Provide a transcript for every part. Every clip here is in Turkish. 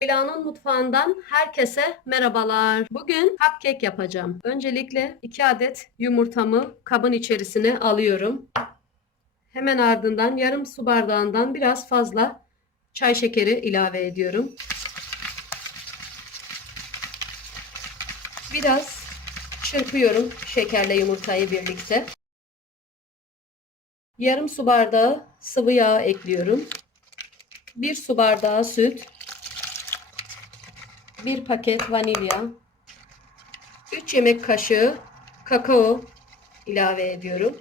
Milano'nun mutfağından herkese merhabalar. Bugün cupcake yapacağım. Öncelikle 2 adet yumurtamı kabın içerisine alıyorum. Hemen ardından yarım su bardağından biraz fazla çay şekeri ilave ediyorum. Biraz çırpıyorum şekerle yumurtayı birlikte. Yarım su bardağı sıvı yağ ekliyorum. 1 su bardağı süt, 1 paket vanilya, 3 yemek kaşığı kakao ilave ediyorum.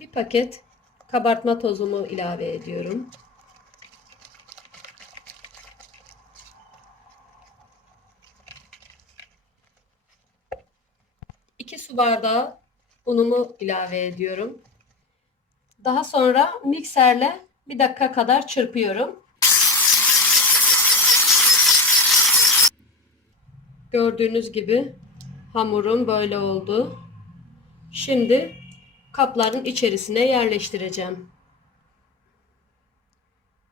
1 paket kabartma tozumu ilave ediyorum. İki su bardağı unumu ilave ediyorum. Daha sonra mikserle bir dakika kadar çırpıyorum. Gördüğünüz gibi hamurum böyle oldu. Şimdi kapların içerisine yerleştireceğim.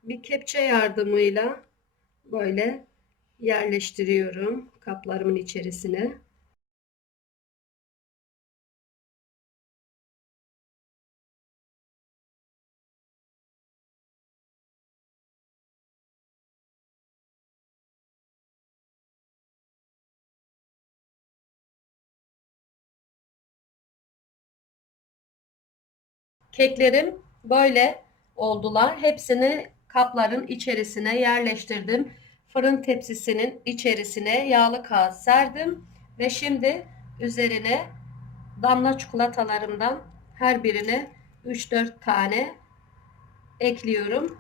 Bir kepçe yardımıyla böyle yerleştiriyorum kaplarımın içerisine. Keklerim böyle oldular. Hepsini kapların içerisine yerleştirdim. Fırın tepsisinin içerisine yağlı kağıt serdim ve şimdi üzerine damla çikolatalarımdan her birine 3-4 tane ekliyorum.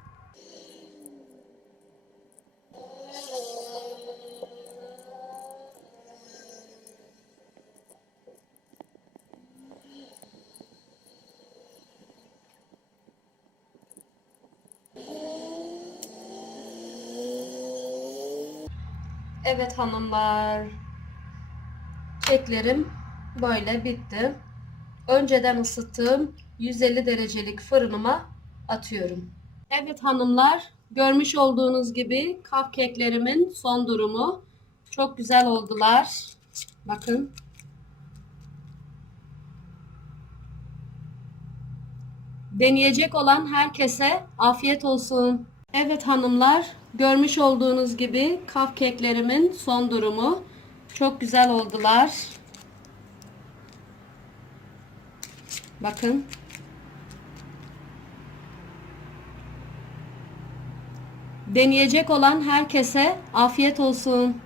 Evet hanımlar. Keklerim böyle bitti. Önceden ısıttığım 150 derecelik fırınıma atıyorum. Evet hanımlar, görmüş olduğunuz gibi cupcake'lerimin son durumu. Çok güzel oldular. Bakın. Deneyecek olan herkese afiyet olsun. Evet hanımlar, görmüş olduğunuz gibi cupcake'lerimin son durumu. Çok güzel oldular. Bakın. Deneyecek olan herkese afiyet olsun.